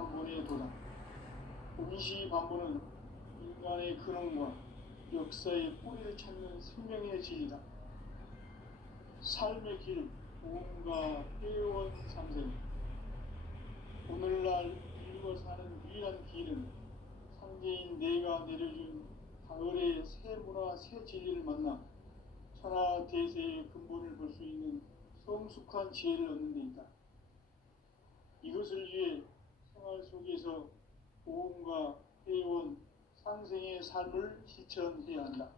반본의 도다. 동시 반본은 인간의 근원과 역사의 뿌리를 찾는 생명의 진리다. 삶의 길, 보험과 회원 삼생. 오늘날 인류가 사는 유일한 길은 상제인 내가 내려준 가을의 새 문화, 새 진리를 만나 천하 대세의 근본을 볼 수 있는 성숙한 지혜를 얻는 데 있다. 이것을 위해 생활 속에서 보험과 회원, 상생의 삶을 실천해야 한다.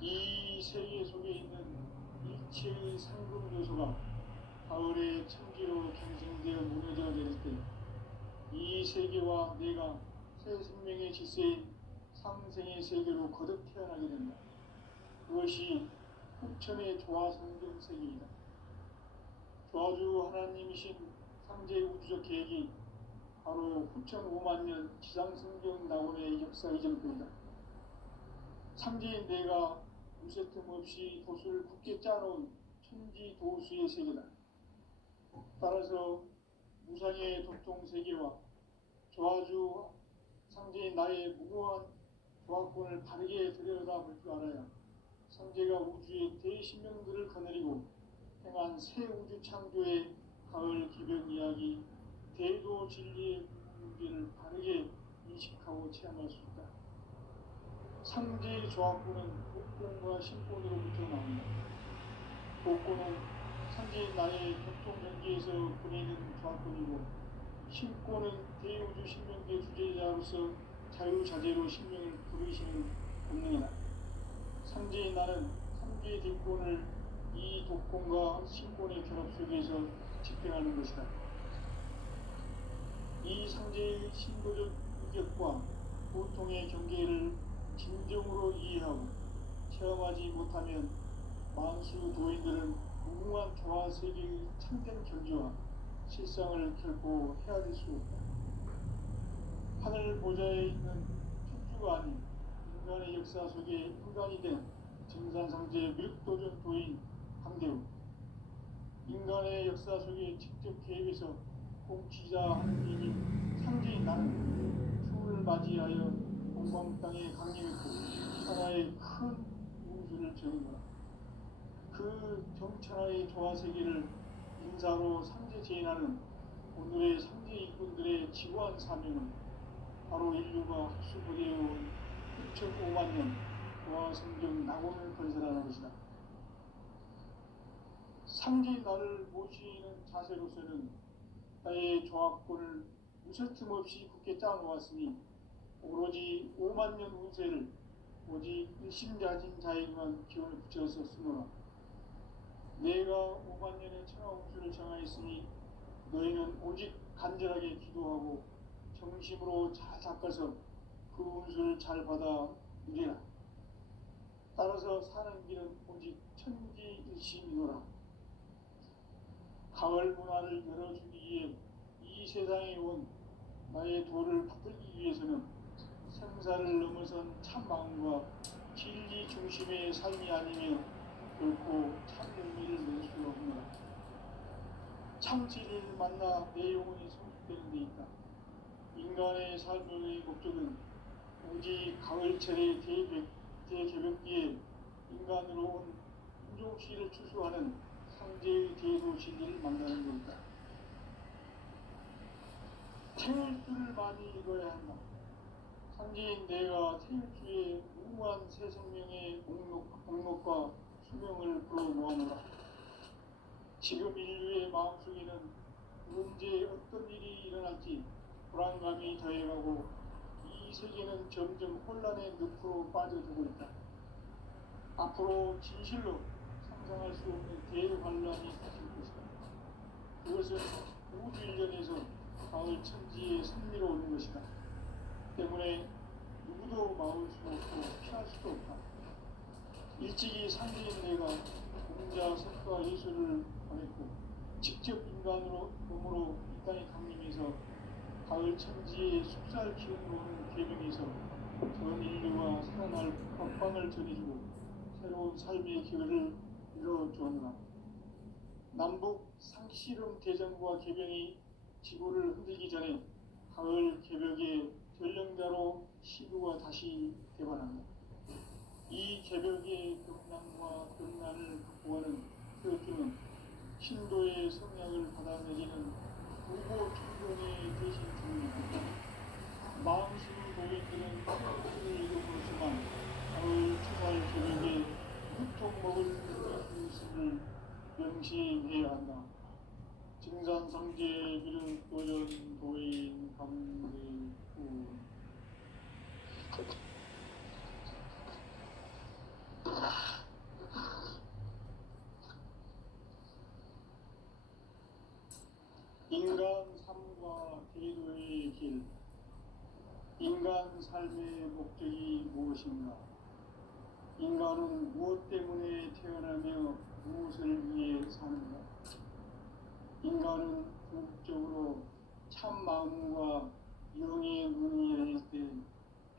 이 세계 속에 있는 일체의 상금 요소가 가을의 천기로 경생되어 무너져 내릴 때 이 세계와 내가 새 생명의 질서인 상생의 세계로 거듭 태어나게 된다. 그것이 후천의 조화성경 세계이다. 조화주 하나님이신 상제의 우주적 계획이 바로 후천 5만 년 지상성경 낙원의 역사 이전입니다. 상제인 내가 무쇠 틈 없이 도수를 굳게 짜놓은 천지 도수의 세계다. 따라서 무상의 도통 세계와 조화주 상제인 나의 무고한 조화권을 바르게 들여다볼 줄 알아야 상제가 우주의 대신명들을 거느리고 행한 새 우주 창조의 가을 기병 이야기, 대도 진리의 문제를 바르게 인식하고 체험할 수 있다. 상제의 조화권은 복권과 신권으로부터 나온다. 복권은 상제인 나의 교통전기에서 보내는 조화권이고, 신권은 대우주 신명계 주제자로서 자유자재로 신명을 부르시는 본능이다. 상제인 나는 상제의 뒷권을 이 독권과 신권의 결합 속에서 집행하는 것이다. 이 상제의 신도적 인격과 보통의 경계를 진정으로 이해하고 체험하지 못하면 만수 도인들은 무궁한 조화 세계의 참된 경지와 실상을 결코 헤아릴 수 없다. 하늘 보좌에 있는 천주가 아닌 인간의 역사 속에 인간이 된 증산상제 밀도전 도인 강대우, 인간의 역사 속에 직접 개입해서 공치자 하느님인 상제인 나는 추운을 맞이하여 동방 땅에 강림했고 천하의 큰 우주를 정의하라. 그 정천하의 조화세계를 인사로 상제 제인하는 오늘의 상제 일꾼들의 지구한 사명은 바로 인류가 흡수되어온 6,5만 년 조화성경 낙원을 건설하는 것이다. 상제인 나를 모시는 자세로서는 나의 조화권을 무쇠틈 없이 굳게 짜놓았으니 오로지 5만 년 운세를 오직 일심자진 자에게만 기원을 붙여서 쓰노라. 내가 5만 년의 천하 운수를 정하였으니 너희는 오직 간절하게 기도하고 정심으로 잘 닦아서 그 운수를 잘 받아 누리라. 따라서 사는 길은 오직 천지일심이노라. 가을 문화를 열어주기 위해 이 세상에 온 나의 도를 붙들기 위해서는 생사를 넘어선 참 마음과 진리 중심의 삶이 아니면 결코 참 의미를 낼 수 없노라. 참 진리를 만나 내 영혼이 성숙되는 데 있다. 인간의 삶의 목적은 오직 가을철의 대개벽기에 인간으로 온 인종시를 추수하는 상제의 대도 진리를 만나는 것이다. 태울 줄을 많이 읽어야 한다. 상제인 내가 태울주의 무궁한 새 생명의 목록과 수명을 불러모아노라. 지금 인류의 마음속에는 언제 어떤 일이 일어날지 불안감이 더해가고 이 세계는 점점 혼란의 늪으로 빠져들고 있다. 앞으로 진실로 상상할 수 없는 대환란이 닥칠 것이다. 그것은 우주 일련에서 가을 천지의 승리로 오는 것이다. 때문에 누구도 막을 수 없고 피할 수도 없다. 일찍이 상제인 내가 공자, 석가, 예수를 보냈고 직접 인간으로 몸으로 이 땅에 강림해서 가을 천지의 숲살 기운으로 오는 계명에서 전 인류와 살아날 법방을 전해주고 새로운 삶의 기회를 이뤄주었노라. 남북 상씨름 대전과 개병이 지구를 흔들기 전에 가을 개벽의 전령자로 시구가 다시 대반한다. 이 개벽의 격난과 격난을 극복하는 태극기는 신도의 성향을 받아내리는 무고 총련의 대신 중입니다. 마음씨로 노인들은 태극기를 이름으로서만 가을 추살 개벽에 유통 먹을 수 있음을 명심해야 한다. 증산상제 비륵 도전 도인 감대구 인간 삶과 대도의 길. 인간 삶의 목적이 무엇인가? 인간은 무엇 때문에 태어나며 무엇을 위해 사는가? 인간은 궁극적으로 참 마음과 영의 문이 열릴 때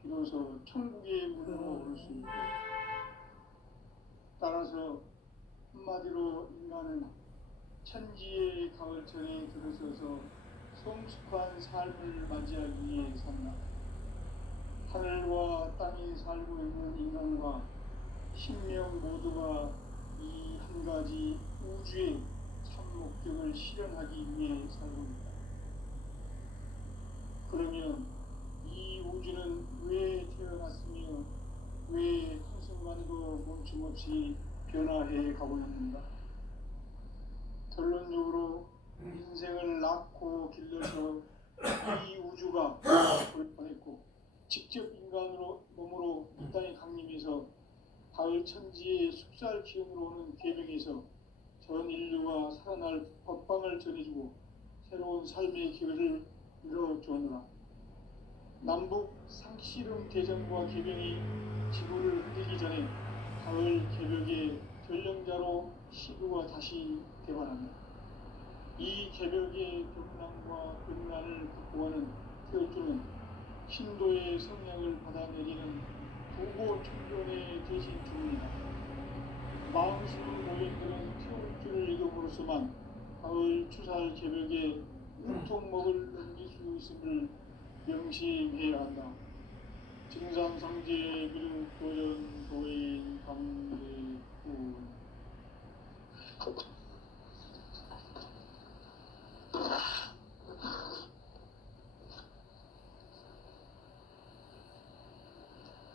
비로소 천국의 문으로 오를 수 있다. 따라서 한마디로 인간은 천지의 가을천에 들어서서 성숙한 삶을 맞이하기 위해 산다. 하늘과 땅에 살고 있는 인간과 신명 모두가 이 한 가지 우주의 참 목적을 실현하기 위해 살고 있다. 그러면 이 우주는 왜 태어났으며 왜 한순간도 멈춤없이 변화해 가고 있는가? 결론적으로 인생을 낳고 길러서 이 우주가 보냈고 직접 인간으로 몸으로 이 땅에 강림해서 가을 천지의 숙살 기운으로 오는 계명에서 전 인류가 살아날 법방을 전해주고 새로운 삶의 기회를 열어주느라. 남북 상씨름 대전과 계명이 지구를 흔들기 전에 가을 개벽의 전령자로 시구가 다시 대반한다. 이 개벽의 격난과 격난을 극복하는 태극주는 신도의 성향을 받아내리는 부고 총련의 대신 중입니다. 마음씨로 노인들은 태극주를 이름으로서만 가을 추살 개벽에 유통 먹을 넘길 수 있음을 명심해야 한다. 증산상제 비륵 도전 도인 감대구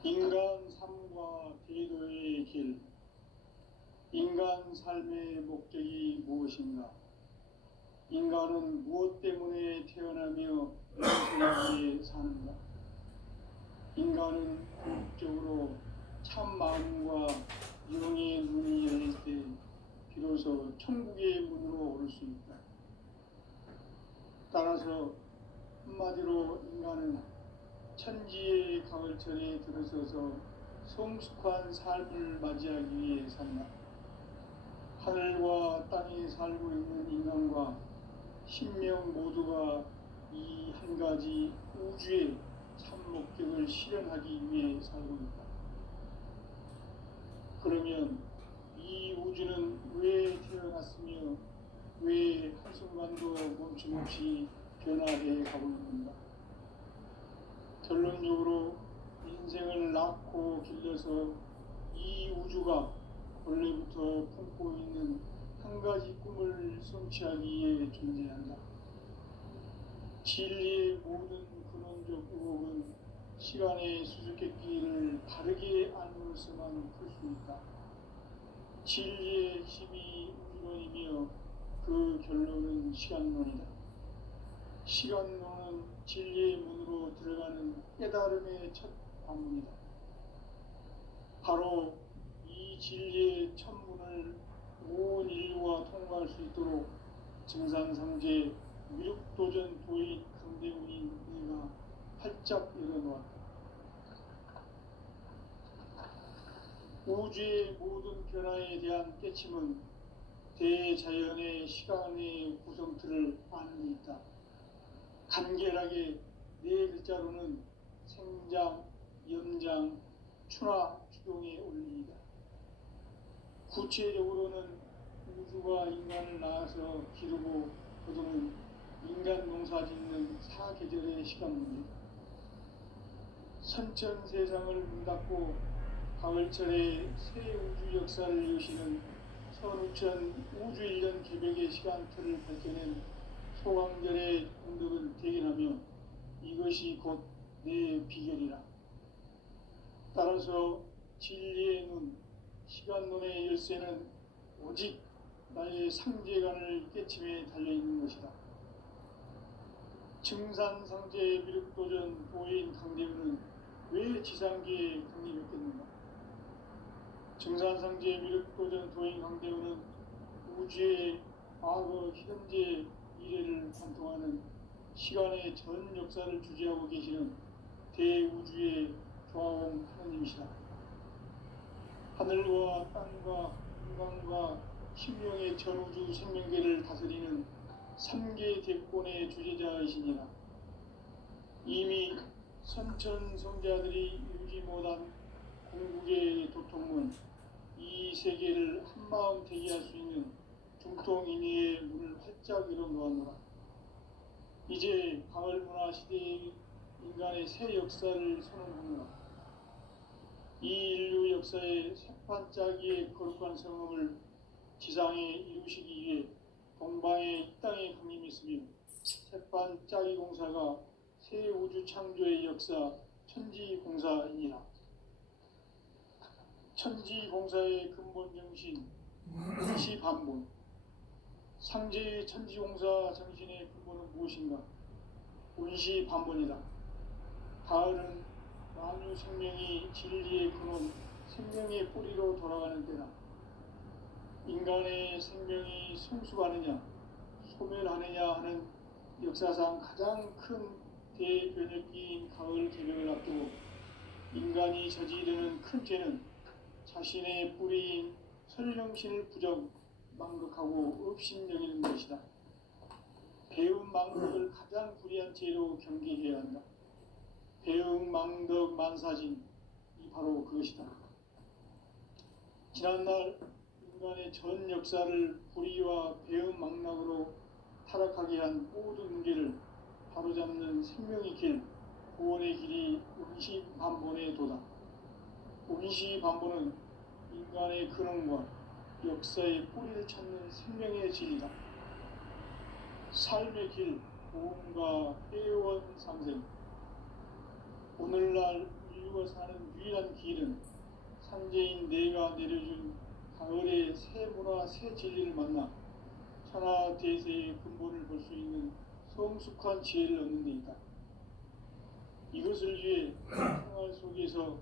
인간 삶과 대도의 길. 인간 삶의 목적이 무엇인가? 인간은 무엇 때문에 태어나며 무엇을 위해 사는가? 인간은 궁극적으로 참 마음과 영의 문이 열릴 때 비로소 천국의 문으로 오를 수 있다. 따라서 한마디로 인간은 천지의 가을천에 들어서서 성숙한 삶을 맞이하기 위해 산다. 하늘과 땅에 살고 있는 인간과 신명 모두가 이 한 가지 우주의 참 목적을 실현하기 위해 살고 있다. 그러면 이 우주는 왜 태어났으며 왜 한순간도 멈춤없이 변화해 가고 있는가? 결론적으로 인생을 낳고 길러서 이 우주가 원래부터 품고 있는 한 가지 꿈을 성취하기 위해 존재한다. 진리의 모든 근원적 의혹은 시간의 수수께끼를 바르게 알므로서만 풀 수 있다. 진리의 핵심이 우주론이며 그 결론은 시간론이다. 시간론은 진리의 문으로 들어가는 깨달음의 첫 관문이다. 바로 이 진리의 첫 문을 온 인류가 통과할 수 있도록 증산상제 미륵도전 도인 강대훈인 네가 활짝 열어놓았다. 우주의 모든 변화에 대한 깨침은 대자연의 시간의 구성틀을 아는 데 있다. 간결하게 네 글자로는 생장, 연장, 추나 추동의 원리이다. 구체적으로는 우주가 인간을 낳아서 기르고 거두는 인간 농사 짓는 사계절의 시간입니다. 선천 세상을 문 닫고 가을철에 새 우주 역사를 여시는 선우천 우주일년 개벽의 시간틀을 밝혀낸 소강절의 공덕을 대견하며 이것이 곧 내 비결이라. 따라서 진리의 눈, 시간론의 열쇠는 오직 나의 상제관을 깨침에 달려있는 것이다. 증산상제 미륵도전 도인 강대우는 왜 지상계에 강림했겠는가? 증산상제 미륵도전 도인 강대우는 우주의 과거, 현재, 미래를 관통하는 시간의 전 역사를 주재하고 계시는 대우주의 조화원 하나님이시다. 하늘과 땅과 인간과 신명의 전우주 생명계를 다스리는 삼계 대권의 주재자이시니라. 이미 선천 성자들이 이루지 못한 공국의 도통문, 이 세계를 한마음 대기할 수 있는 중통인의의 문을 활짝 열어놓았노라. 이제 가을 문화 시대의 인간의 새 역사를 선언하노라. 이 인류 역사의 새반짝이의 거룩한 성음을 지상에 이루시기 위해 동방의 이 땅에 강림했으며 새반짝이 공사가 새 우주 창조의 역사 천지공사이니라. 천지공사의 근본 정신 시반본. 상제의 천지공사 정신의 근본은 무엇인가? 운시반본이다. 가을은 만유 생명이 진리의 근원, 생명의 뿌리로 돌아가는 때다. 인간의 생명이 성숙하느냐, 소멸하느냐 하는 역사상 가장 큰 대변혁기인 가을 개벽을 앞두고 인간이 저지르는 큰 죄는 자신의 뿌리인 설령신을 부정, 망극하고 업신여기는 것이다. 배움 망덕을 가장 불의한 죄로 경계해야 한다. 배움 망덕 만사진, 이 바로 그것이다. 지난날 인간의 전 역사를 불의와 배움 망락으로 타락하게 한 모든 문제를 바로잡는 생명의 길, 구원의 길이 운시반본의 도다. 운시반본은 인간의 근원과 역사의 뿌리를 찾는 생명의 진리다. 삶의 길, 보험과 회원 상생. 오늘날 인류가 사는 유일한 길은 상제인 내가 내려준 가을의 새 문화, 새 진리를 만나 천하 대세의 근본을 볼 수 있는 성숙한 지혜를 얻는 데 있다. 이것을 위해 생활 속에서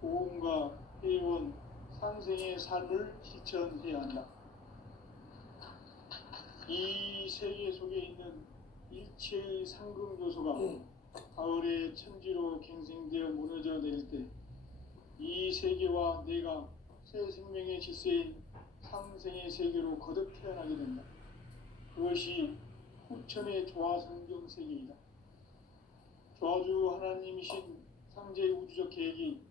보험과 회원, 상생의 삶을 실천해야 한다. 이 세계 속에 있는 일체의 상금 요소가 가을의 천지로 갱생되어 무너져 내릴 때 이 세계와 내가 새 생명의 질서인 상생의 세계로 거듭 태어나게 된다. 그것이 후천의 조화성경 세계이다. 조화주 하나님이신 상제의 우주적 계획이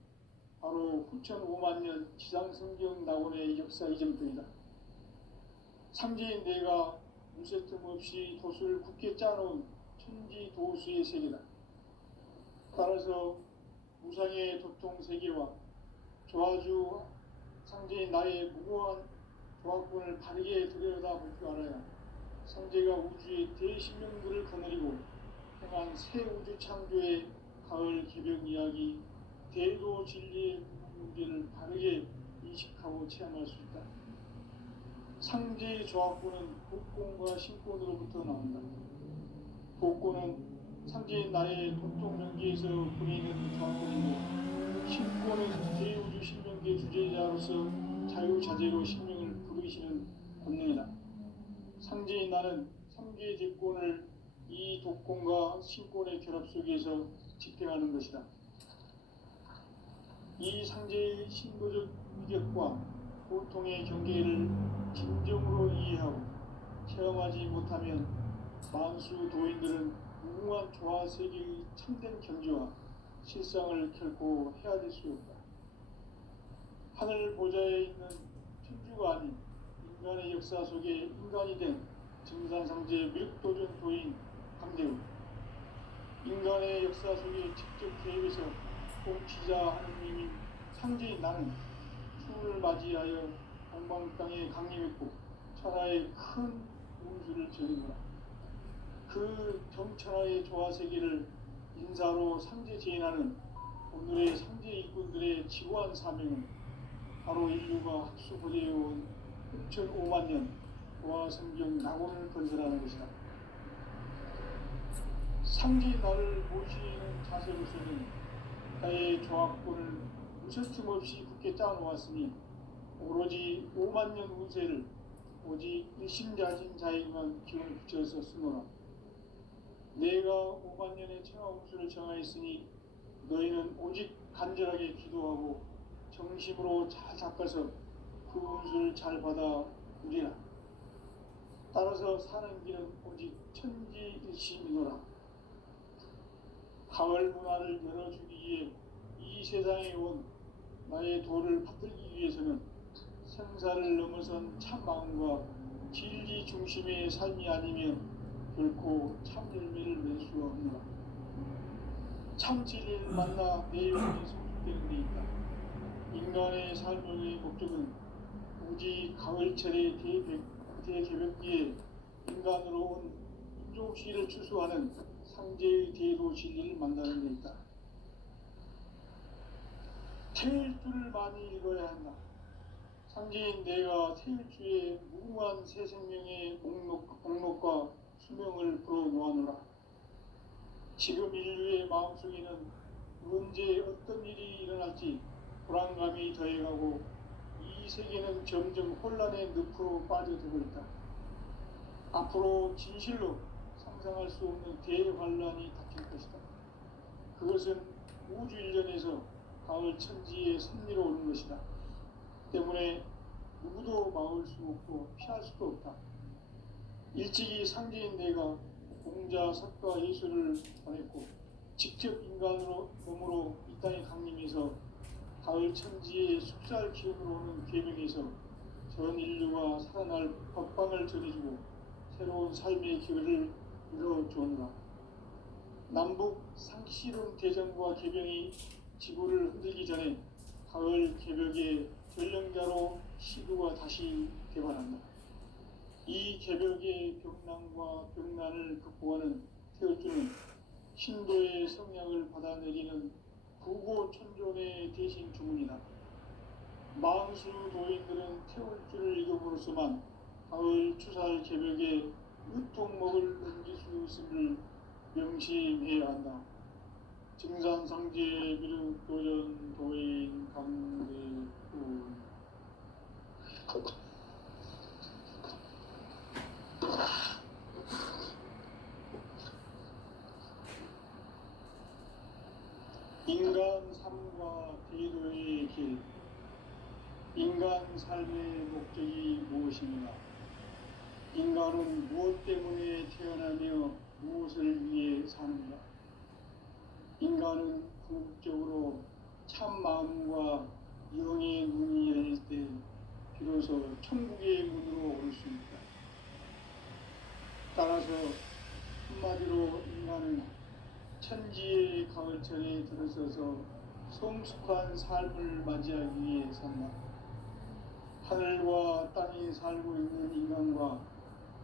바로 후천 5만 년 지상성경 낙원의 역사 이전부이다. 상제인 내가 무쇠틈 없이 도수를 굳게 짜놓은 천지 도수의 세계다. 따라서 무상의 도통 세계와 조화주 상제인 나의 무고한 조화권을 바르게 들여다볼 줄 알아야 상제가 우주의 대신명들을 거느리고 행한 새 우주 창조의 가을 개벽 이야기, 대도 진리의 문제를 바르게 인식하고 체험할 수 있다. 상제의 조화권은 복권과 신권으로부터 나온다. 복권은 상제인 나의 도통 명기에서 보이는 조화권이고, 신권은 제2우주 신명계 주제자로서 자유자재로 신명을 부르시는 권능이다. 상제인 나는 3개의 대권을 이 독권과 신권의 결합 속에서 집행하는 것이다. 이 상제의 신도적 위력과 고통의 경계를 진정으로 이해하고 체험하지 못하면 만수 도인들은 무궁한 조화 세계의 참된 경지와 실상을 결코 헤아릴 수 없다. 하늘 보좌에 있는 천주가 아닌 인간의 역사 속에 인간이 된 증산상제 미륵도전 도인 강대훈. 인간의 역사 속에 직접 개입해서 통치자 하느님인 상제인 나는 추운을 맞이하여 동방 땅에 강림했고 천하의 큰 운수를 전했노라. 그 경천하의 조화 세계를 인사로 상제 제인하는 오늘의 상제 일꾼들의 지고한 사명은 바로 인류가 학수고대해온 6,5만 년 고아 성경 낙원을 건설하는 것이다. 상제 나를 모시는 자세로서는 나의 조합권을 무설춤 없이 굳게 짜놓았으니 오로지 5만 년 운세를 오직 일심자진 자에게만 기운을 붙여서 쓰노라. 내가 5만 년의 청하 운수를 정하였으니 너희는 오직 간절하게 기도하고 정심으로 잘 닦아서 그 운수를 잘 받아 누리라. 따라서 사는 길은 오직 천지일심이노라. 가을 문화를 열어주기 위해 이 세상에 온 나의 도를 받들기 위해서는 생사를 넘어선 참 마음과 진리 중심의 삶이 아니면 결코 참 열매를 맺을 수가 없노라. 참 진리를 만나 내 영혼이 성숙되는 데 있다. 인간의 삶의 목적은 오직 가을철의 대개벽기에 인간으로 온 인종시를 추수하는 상제의 대도 진리를 만나는 데 있다. 태일주를 많이 읽어야 한다. 상제인 내가 태일주의 무궁한 새 생명의 목록과 수명을 불어놓아노라. 지금 인류의 마음속에는 언제 어떤 일이 일어날지 불안감이 더해가고 이 세계는 점점 혼란의 늪으로 빠져들고 있다. 앞으로 진실로 상상할 수 없는 대환란이 닥칠 것이다. 그것은 우주 일련에서 가을 천지의 섭리로 오는 것이다. 때문에 누구도 막을 수 없고 피할 수도 없다. 일찍이 상제인 내가 공자, 석가, 예수를 보냈고 직접 인간으로 몸으로 이 땅에 강림해서 가을 천지의 숙살 기운으로 오는 계명에서 전 인류가 살아날 법방을 전해주고 새로운 삶의 기회를 이뤄주었노라. 남북 상시론 대전과 개병이 지구를 흔들기 전에 가을 개벽의 전령자로 시구가 다시 개발한다. 이 개벽의 병난과 병난을 극복하는 태울주는 신도의 성량을 받아내리는 부고천존의 대신 주문이다. 망수 도인들은 태울주를 읽음으로써만 가을 추살 개벽에 으통목을 넘길 수 있음을 명심해야 한다. 증산상제 미륵도전 도인 강대훈. 인간 삶과 대도의 길. 인간 삶의 목적이 무엇인가? 인간은 무엇 때문에 태어나며 무엇을 위해 사는가? 인간은 궁극적으로 참 마음과 영의 문이 열릴 때 비로소 천국의 문으로 올 수 있다. 따라서 한마디로 인간은 천지의 가을철에 들어서서 성숙한 삶을 맞이하기 위해 산다. 하늘과 땅에 살고 있는 인간과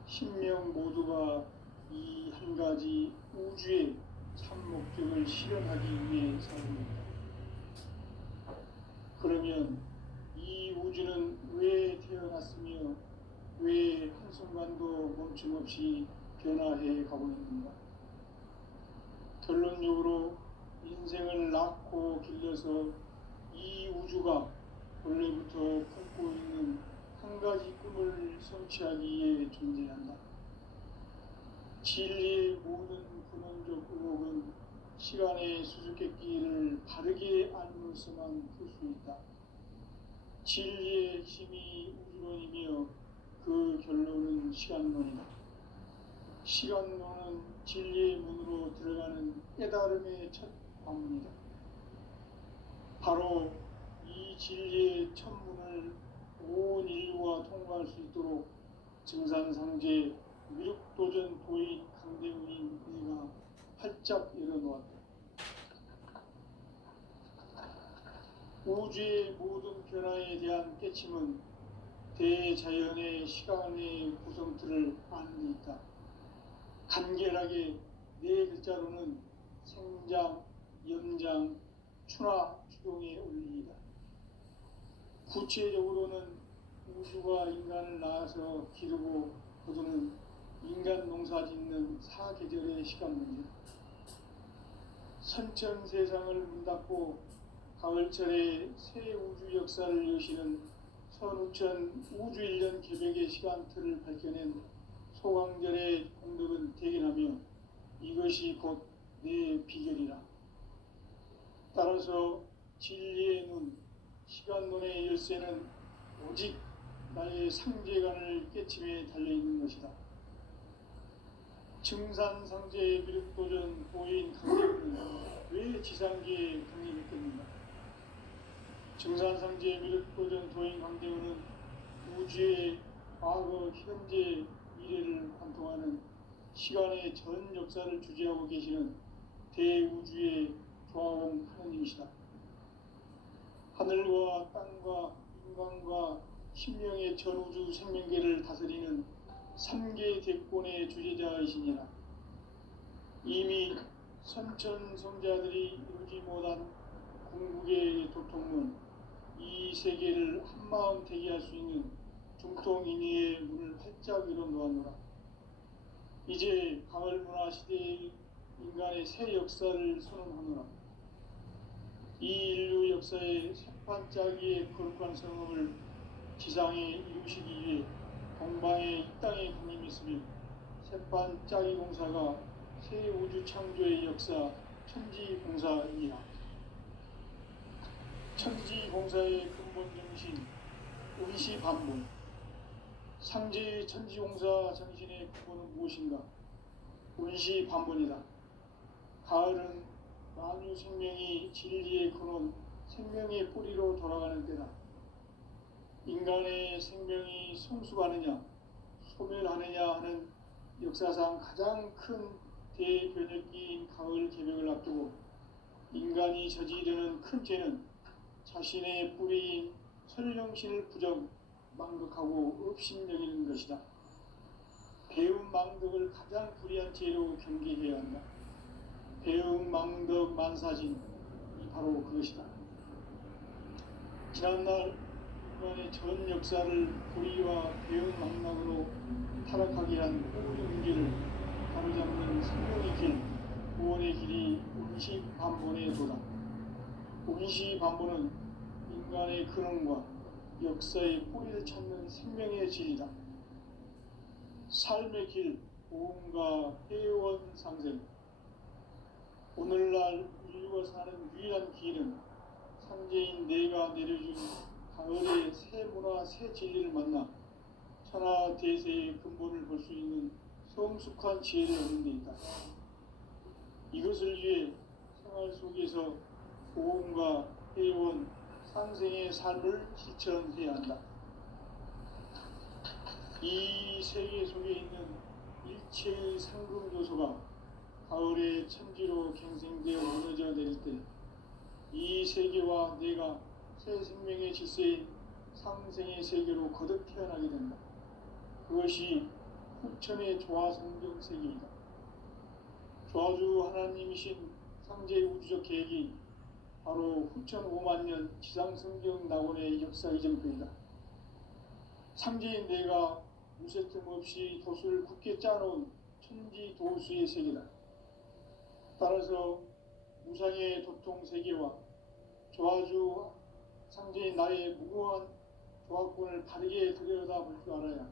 신명 모두가 이 한 가지 우주의 참 목적을 실현하기 위해 살고 있다. 그러면 이 우주는 왜 태어났으며 왜 한순간도 멈춤없이 변화해 가고 있는가? 결론적으로 인생을 낳고 길러서 이 우주가 원래부터 품고 있는 한 가지 꿈을 성취하기 위해 존재한다. 진리의 모든 근원적 의혹은 시간의 수수께끼를 바르게 알면서만 풀 수 있다. 진리의 핵심이 우주론이며 그 결론은 시간론이다. 시간론은 진리의 문으로 들어가는 깨달음의 첫 관문이다. 바로 이 진리의 첫 문을 온 인류가 통과할 수 있도록 증산상제 미륵도전 도인 강대훈이 활짝 열어놓았다. 우주의 모든 변화에 대한 깨침은 대자연의 시간의 구성틀을 아는 데 있다. 간결하게 네 글자로는 생장, 염장, 추나 추동의 원리이다. 구체적으로는 우주가 인간을 낳아서 기르고 거두는 인간 농사 짓는 사계절의 시간 문제. 선천 세상을 문 닫고 가을철에 새 우주 역사를 여시는 선우천 우주 1년 개벽의 시간틀을 밝혀낸 소강절의 공덕은 대견하며 이것이 곧 내 비결이라. 따라서 진리의 눈, 시간론의 열쇠는 오직 나의 상제관을 깨침에 달려있는 것이다. 증산상제의 미륵도전 도인 강림은 왜 지상계에 강림했겠는가? 증산상제의 미륵도전 도인 강림은 우주의 과거, 현재, 미래를 관통하는 시간의 전 역사를 주재하고 계시는 대우주의 조화공 하느님이시다. 하늘과 땅과 인간과 신명의 전우주 생명계를 다스리는 3개 대권의 주제자이시니라. 이미 선천성자들이 이루지 못한 궁극의 도통문, 이 세계를 한마음 대기할 수 있는 중통인의의 문을 활짝 열어놓았노라. 이제 가을 문화 시대의 인간의 새 역사를 선언하노라. 이 인류 역사의 새반짝이의 거룩한 성업을 지상에 이루시기 위해 동방의 이 땅에 강림했으며 새반짝이 공사가 새 우주 창조의 역사 천지공사이니라. 천지공사의 근본 정신 의시반문. 상제의 천지공사 정신의 근본은 무엇인가? 의시반문이다. 가을은 만유 생명이 진리의 근원, 생명의 뿌리로 돌아가는 때다. 인간의 생명이 성숙하느냐, 소멸하느냐 하는 역사상 가장 큰 대변혁기인 가을 개벽을 앞두고 인간이 저지르는 큰 죄는 자신의 뿌리인 설령신을 부정, 망덕하고 업신여기는 것이다. 배움 망덕을 가장 불의한 죄로 경계해야 한다. 배움 망덕 만사진이 바로 그것이다. 지난날 인간의 전 역사를 불의와 배움 망락으로 타락하게 한 모든 문제를 바로잡는 생명의 길, 구원의 길이 운시반본의 도다. 운시반본은 인간의 근원과 역사의 뿌리를 찾는 생명의 진리다. 삶의 길, 보험과 회원 상생. 오늘날 인류가 사는 유일한 길은 상제인 내가 내려준 가을의 새 문화, 새 진리를 만나 천하 대세의 근본을 볼 수 있는 성숙한 지혜를 얻는 데 있다. 이것을 위해 생활 속에서 보험과 회원, 상생의 삶을 실천해야 한다. 이 세계 속에 있는 일체의 상금 요소가 가을의 천지로 갱생되어 무너져 내릴 때 이 세계와 내가 새 생명의 질서인 상생의 세계로 거듭 태어나게 된다. 그것이 후천의 조화성경 세계이다. 조화주 하나님이신 상제의 우주적 계획이 바로 후천 5만년 지상성경 낙원의 역사 이전표이다. 상제인 내가 무쇠틈 없이 도수를 굳게 짜놓은 천지 도수의 세계다. 따라서 무상의 도통 세계와 조화주 상제인 나의 무궁한 조화권을 바르게 들여다볼 줄 알아야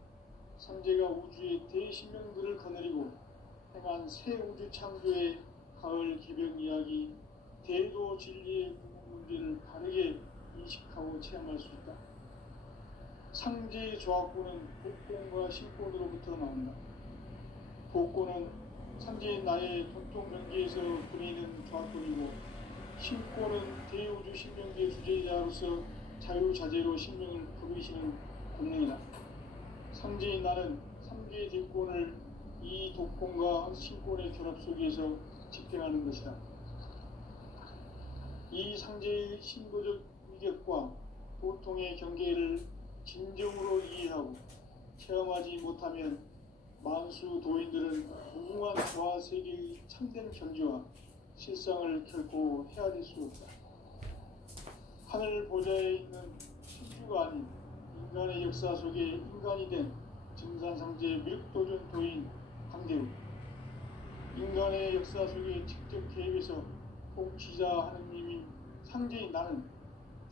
상제가 우주의 대신명들을 거느리고 행한 새 우주 창조의 가을 개벽 이야기, 대도 진리의 문제를 바르게 인식하고 체험할 수 있다. 상제의 조화권은 복권과 신권으로부터 나온다. 복권은 상제인 나의 도통 명계에서 부리는 조화권이고 신권은 대우주 신명계 주제자로서 자유자재로 신명을 부르시는 권능이다. 상제인 나는 3개의 대권을 이 독권과 신권의 결합 속에서 집행하는 것이다. 이 상제의 신도적 위격과 고통의 경계를 진정으로 이해하고 체험하지 못하면 만수 도인들은 무궁한 조화 세계의 참된 경지와 실상을 결코 헤아릴 수 없다. 하늘 보좌에 있는 신주가 아닌 인간의 역사 속에 인간이 된 증산상제 밀도전 도인 강대우, 인간의 역사 속에 직접 개입해서 통치자 하느님인 상제인 나는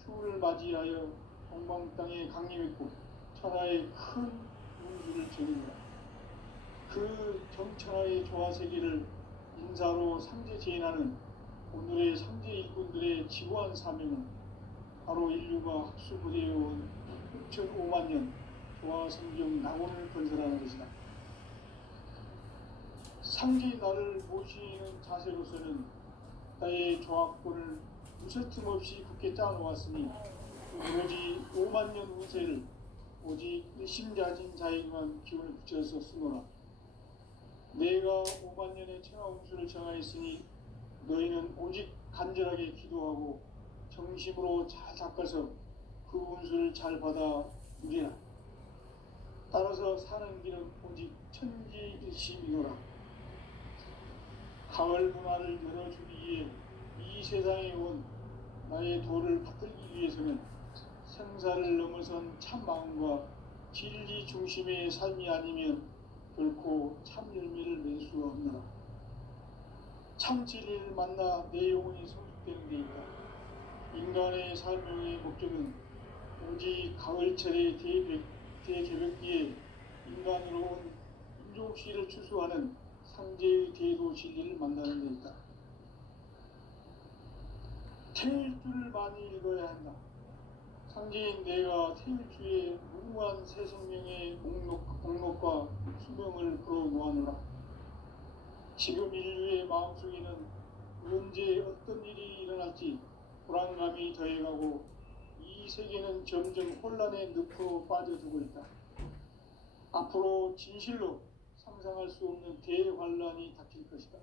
추후를 맞이하여 동방 땅에 강림했고 천하의 큰 운수를 전했다. 그 정천하의 조화세계를 인사로 상제 제인하는 오늘의 상제 일꾼들의 지고한 사명은 바로 인류가 학수부대해온 6,500만 년 조화성경 낙원을 건설하는 것이다. 상제의 나를 모시는 자세로서는 나의 조합권을 무쇠틈 없이 굳게 짜놓았으니 오로지 5만 년 운세를 오직 일심자진 자에게만 기운을 붙여서 쓰노라. 내가 5만 년의 천하 운수를 정하였으니 너희는 오직 간절하게 기도하고 정심으로 잘 닦아서 그 운수를 잘 받아 누리라. 따라서 사는 길은 오직 천지일심이노라. 가을 문화를 열어주기 위해 이 세상에 온 나의 도를 받들기 위해서는 생사를 넘어선 참 마음과 진리 중심의 삶이 아니면 결코 참 열매를 맺을 수가 없노라. 참 진리를 만나 내 영혼이 성숙되는 데 있다. 인간의 삶의 목적은 오직 가을철의 대개벽기에 인간으로 온 인종씨를 추수하는 상제의 대도 진리를 만나는 데 있다. 태일주를 많이 읽어야 한다. 상제인 내가 태일주의 무궁한 새 생명의 목록과 수명을 풀어놓아노라. 지금 인류의 마음속에는 언제 어떤 일이 일어날지 불안감이 더해가고 이 세계는 점점 혼란의 늪으로 빠져들고 있다. 앞으로 진실로 상상할 수 없는 대환란이 닥칠 것이다.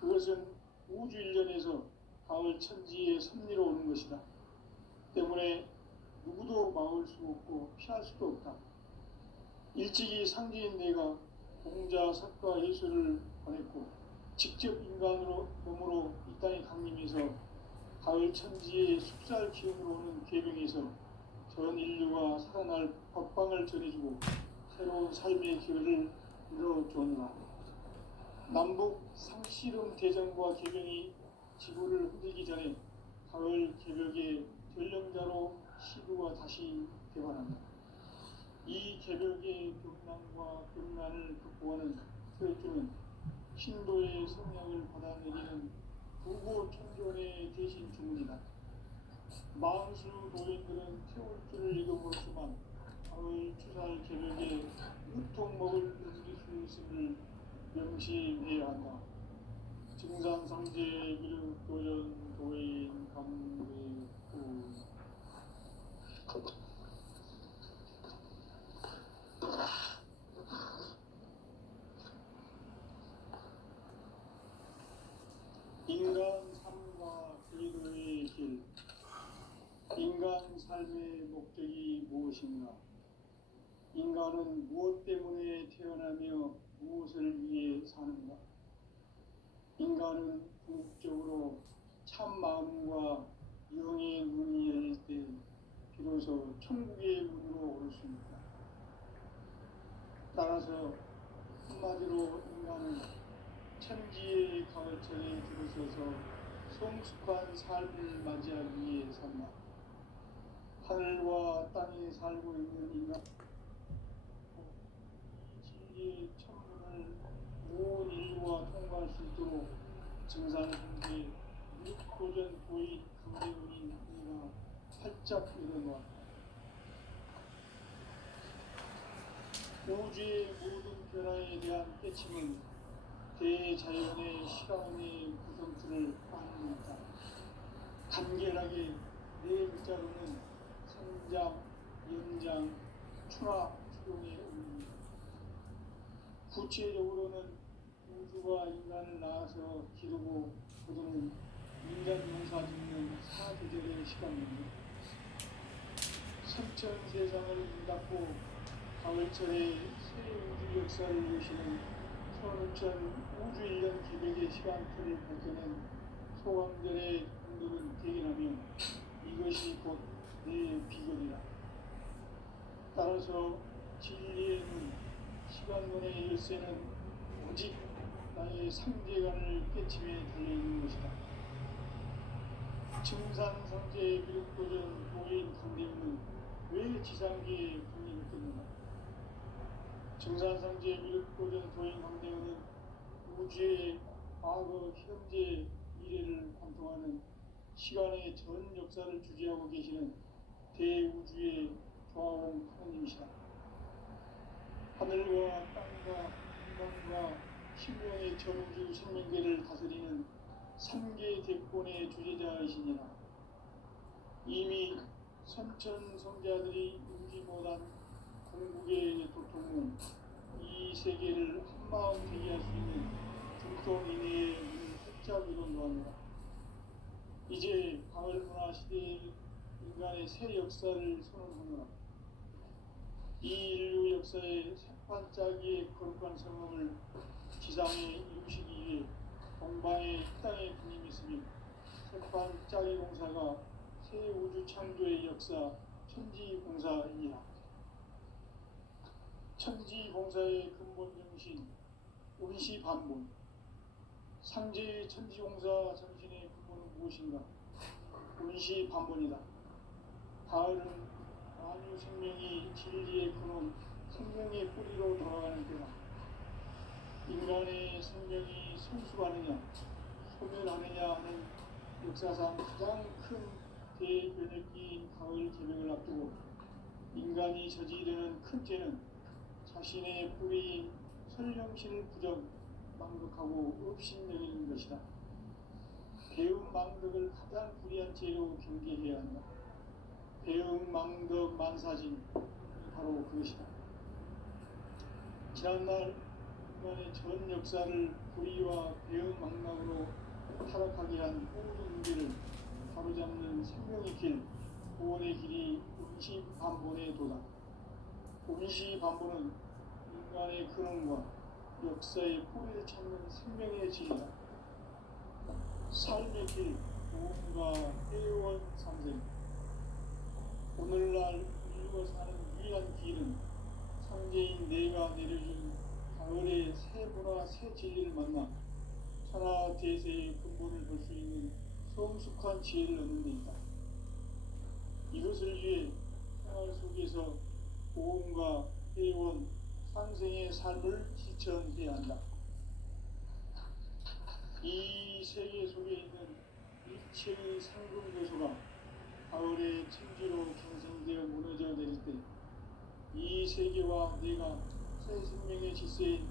그것은 우주 일련에서 가을 천지의 섭리로 오는 것이다. 때문에 누구도 막을 수 없고 피할 수도 없다. 일찍이 상제인 내가 공자, 석가, 예수를 보냈고 직접 인간으로 몸으로 이 땅에 강림해서 가을 천지의 숲살 기운으로 오는 계명에서 전 인류가 살아날 법방을 전해주고 새로운 삶의 기회를 이뤄주었노라. 남북 상씨름 대전과 계명이 지구를 흔들기 전에 가을 개벽의 전령자로 시구가 다시 개발한다. 이 개벽의 격난과 격난을 극복하는 태일주는 신도의 성령을 받아내리는 부고 천존의 대신 주문이다. 만수 도인들은 태울주를 읽어보았지만 가을 추살 개벽에 유통목을 넘길 수 있음을 명심해야 한다. 증산상제 미륵도전 도인 강대구 인간 삶과 기도의 길. 인간 삶의 목적이 무엇인가? 인간은 무엇 때문에 태어나며 무엇을 위해 사는가? 인간은 궁극적으로 참 마음과 영의 문이 열릴 때 비로소 천국의 문으로 오를 수 있다. 따라서 한마디로 인간은 천지의 가을철에 들어서서 성숙한 삶을 맞이하기 위해 산다. 하늘과 땅에 살고 있는 인간, 진리의 천문을 온 인류와 통과할 수 있도록 증산상제 육도전 도인 강대훈인 이가 활짝 일어났다. 우주의 모든 변화에 대한 깨침은 대자연의 실화운의 구성틀을 만듭니다. 간결하게 네 글자로는 생장, 연장, 추락, 추동의 의미입니다. 구체적으로는 우주가 인간을 낳아서 기르고 거두는 인간 농사 짓는 사계절의 시간입니다. 선천 세상을 문 닫고 가을철에 새 우주 역사를 여시는 선우천 우주 1년 기백의 시간틀을 밝혀낸 소강절의 공들은 대견하며 이것이 곧 내 비결이라. 따라서 진리의 눈, 시간문의 열쇠는 오직 나의 상제관을 깨침에 달려있는 것이다. 증산상제의 미륵도전 도인 강대우는 왜 지상계에 군림을 끊는가? 증산상제의 미륵도전 도인 강대우는 우주의 과거, 현재, 미래를 관통하는 시간의 전 역사를 주재하고 계시는 대우주의 조화원 하나님이시다. 하늘과 땅과 인간과 신명의 전우주 생명계를 다스리는 3개 대권의 주제자이시니라. 이미 선천 성자들이 용기 못한 궁극의 도통은 이 세계를 한마음 되게 할 수 있는 중통 이내의 문을 활짝 열어놓았노라. 이제 가을 문화 시대의 인간의 새 역사를 선언하노라. 이 인류 역사의 새반짝이의 거룩한 성공을 지상에 이루시기 위해 동방의 땅에 군림했으며 새반짝이 공사가 새 우주 창조의 역사 천지공사이니라. 천지공사의 근본 정신 운시반본. 상제의 천지공사 정신의 근본은 무엇인가? 운시반본이다. 가을은 만유 생명이 진리의 근원 생명의 뿌리로 돌아가는 때다. 인간의 생명이 성숙하느냐 소멸하느냐 하는 역사상 가장 큰 대변혁기인 가을 개벽을 앞두고 인간이 저지르는 큰 죄는 자신의 뿌리인 설령신을 부정 망덕하고 업신여기는 것이다. 배움 망덕을 가장 불의한 죄로 경계해야 한다. 배움 망덕 만사진 바로 그것이다. 지난날 인간의 전 역사를 불의와 배움 망락으로 타락하게 한 모든 문제를 바로잡는 생명의 길, 구원의 길이 운시반본에 도다. 운시반본은 인간의 근원과 역사의 뿌리를 찾는 생명의 진리다. 삶의 길, 구원과 회원 상생. 오늘날 인류가 사는 유일한 길은 상제인 내가 내려준 가을의 새 문화 새 진리를 만나 천하 대세의 근본을 볼 수 있는 성숙한 지혜를 얻는 데 있다. 이것을 위해 생활 속에서 보험과 회원, 상생의 삶을 실천해야 한다. 이 세계 속에 있는 일체의 상금 요소가 가을의 천지로 경생되어 무너져 내릴 때 이 세계와 내가 새 생명의 질서인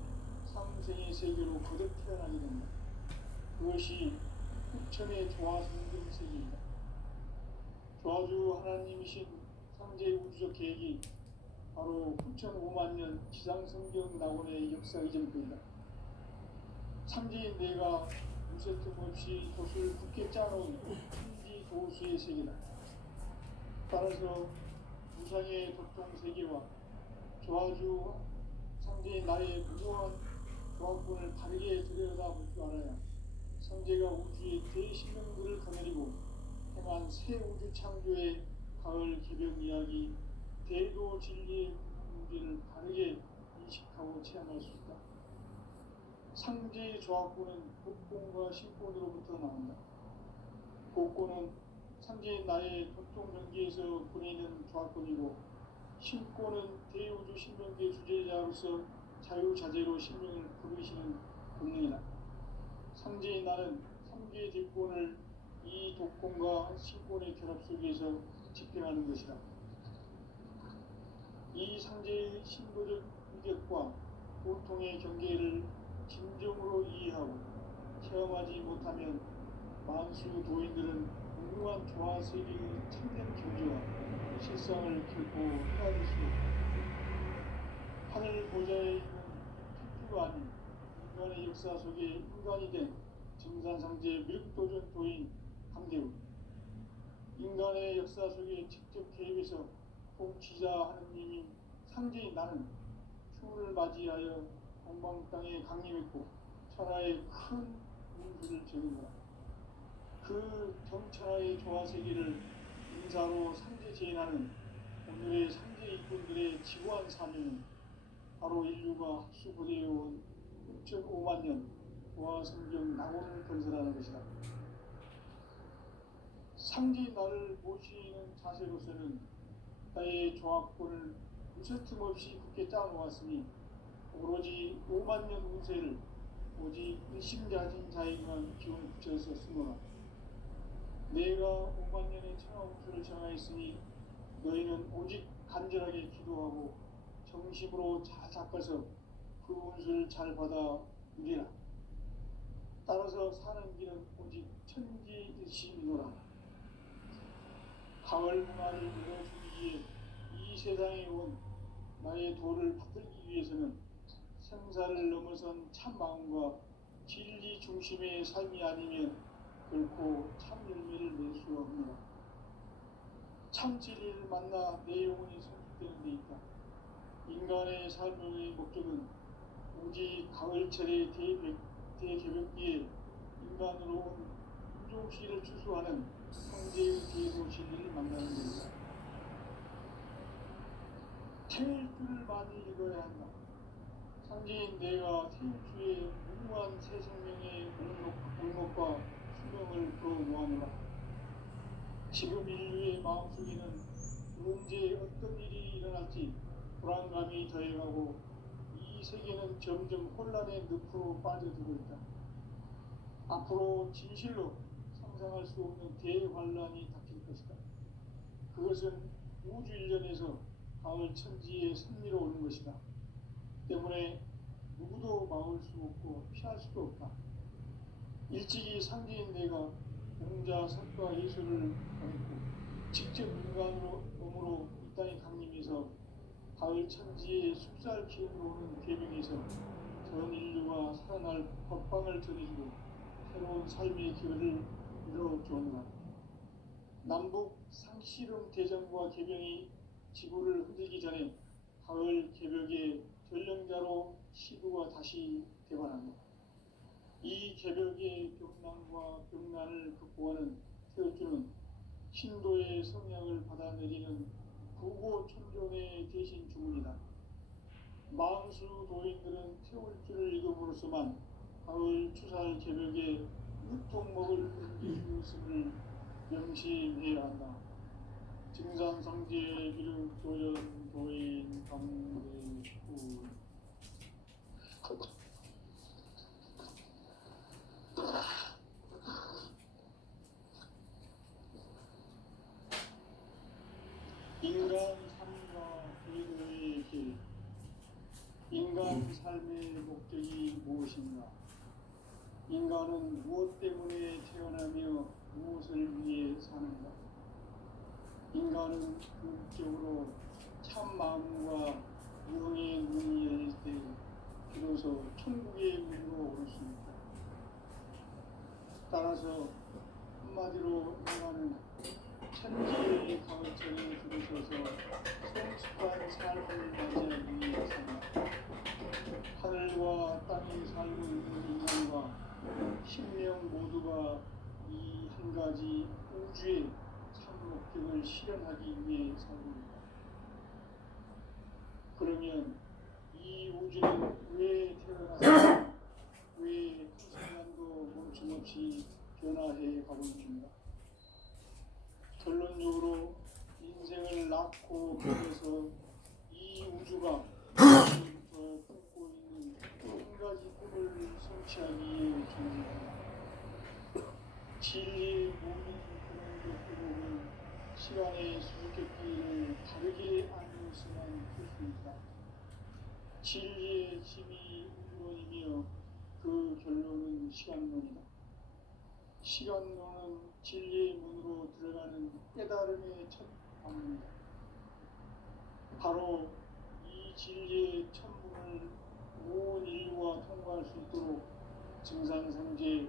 상생의 세계로 거듭 태어나게 된다. 그것이 후천의 조화성경 세계이다. 조화주 하나님이신 상제 우주적 계획이 바로 후천 5만 년 지상성경 낙원의 역사 이전부이다. 상제인 내가 무쇠 틈 없이 돛을 굳게 짜놓은 천지 도수의 세계다. 따라서 무상의 도통 세계와 조화주 상제인 나의 무궁한 조합군을 바르게 들여다볼 줄 알아야 상제가 우주의 대신명들을 거느리고 행한 새 우주 창조의 가을 개벽 이야기 대도 진리의 문제를 바르게 인식하고 체험할 수 있다. 상제의 조합군은 복권과 신권으로부터 나온다. 복권은 상제인 나의 도통 경계에서 보내는 조합군이고 신권은 대우주 신명계 주제자로서 자유자재로 신명을 부르시는 본능이다. 상제인 나는 3개의 뒷권을 이 독권과 신권의 결합 속에서 집행하는 것이다. 이 상제의 신도적 위력과 고통의 경계를 진정으로 이해하고 체험하지 못하면 만수 도인들은 무궁한 조화세계의 참된 경지와 실상을 결코 헤아릴 수 없다. 하늘 보좌에 있는 천주가 아닌 인간의 역사 속에 인간이 된 증산상제 미륵도전 도인 강대우, 인간의 역사 속에 직접 개입해서 통치자 하느님인 상제인 나는 추운을 맞이하여 동방 땅에 강림했고 천하의 큰 운수를 제공하라. 그 경천하의 조화세계를 인사로 상제 제인하는 오늘의 상제 일꾼들의 지구한 사명은 바로 인류가 학수고대해온 6.5만 년 보아성경 낙원을 건설하는 것이다. 상제인 나를 모시는 자세로서는 나의 조합권을 무쇠틈 없이 굳게 짜놓았으니 오로지 5만 년 운세를 오직 일심가진 자에게만 기운을 붙여서 쓰노라. 내가 5만 년의 천하 운수를 정하였으니 너희는 오직 간절하게 기도하고 정심으로 잘 닦아서 그 운수를 잘 받아 누리라. 따라서 사는 길은 오직 천지일심이노라. 가을 문화를 물어주기에 이 세상에 온 나의 도를 붙들기 위해서는 생사를 넘어선 참 마음과 진리 중심의 삶이 아니면 결코 참 열매를 낼 수 없노라. 참 진리를 만나 내 영혼이 성숙되는 데 있다. 인간의 삶의 목적은 오직 가을철의 대개벽기에 인간으로 온 인종시를 추수하는 성제의 대도시를 만나는 것이다. 태울 줄을 많이 읽어야 한다. 상제인 내가 태울 주에 무궁한 새 생명의 목록과 수명을 불어모아노라. 지금 인류의 마음속에는 언제 어떤 일이 일어날지 불안감이 더해가고 이 세계는 점점 혼란의 늪으로 빠져들고 있다. 앞으로 진실로 상상할 수 없는 대환란이 닥칠 것이다. 그것은 우주 일련에서 가을 천지의 섭리로 오는 것이다. 때문에 누구도 막을 수 없고 피할 수도 없다. 일찍이 상제인 내가 공자, 석가, 예술을 가르치고 직접 인간으로 몸으로 이 땅에 강림해서 가을 천지의 숲살 기운으로 오는 계명에서 전 인류가 살아날 법방을 전해주고 새로운 삶의 기회를 이뤄주었노라. 남북 상씨름 대전과 계명이 지구를 흔들기 전에 가을 개벽의 전령자로 시부가 다시 되관한다. 이 개벽의 병난과 병난을 극복하는 태어주는 신도의 성향을 받아내리는 구고천존의 대신 주문이다. 망수 도인들은 태울 줄을 읽음으로써만 가을 추살 개벽에 유통먹을 옮겨주었음을 명심해야 한다. 증산상제 미륵도전 도인 강대우. 인간 삶과 계도의 길. 인간 삶의 목적이 무엇인가? 인간은 무엇 때문에 태어나며 무엇을 위해 사는가? 인간은 궁극적으로 참 마음과 무형의 문이 열릴 때 비로소 천국의 문으로 오를 수 있다. 따라서 한마디로 인간은 천지의 가을철에 들어서서 성숙한 삶을 맞이하기 위해 산다. 하늘과 땅에 살고 있는 인간과 신명 모두가 이 한 가지 우주의 참 목적을 실현하기 위해 살고 있다. 그러면 이 우주는 왜 태어났을까? 왜 한순간도 멈춤없이 변화해 가고 있는가? 결론적으로 인생을 낳고 변해서 이 우주가 지금부터 꿈고 있는 한 가지 꿈을 성취하기 위해 존재한다. 진리의 모든 그런 것들은 시간의 수수께끼를 다르게 알면서만 풀 수 있다. 진리의 힘이 우주론이며 그 결론은 시간론이다. 시간론은 진리의 문으로 들어가는 깨달음의 첫 방문이다. 바로 이 진리의 첫 문을 온 인류가 통과할 수 없도록 증상상제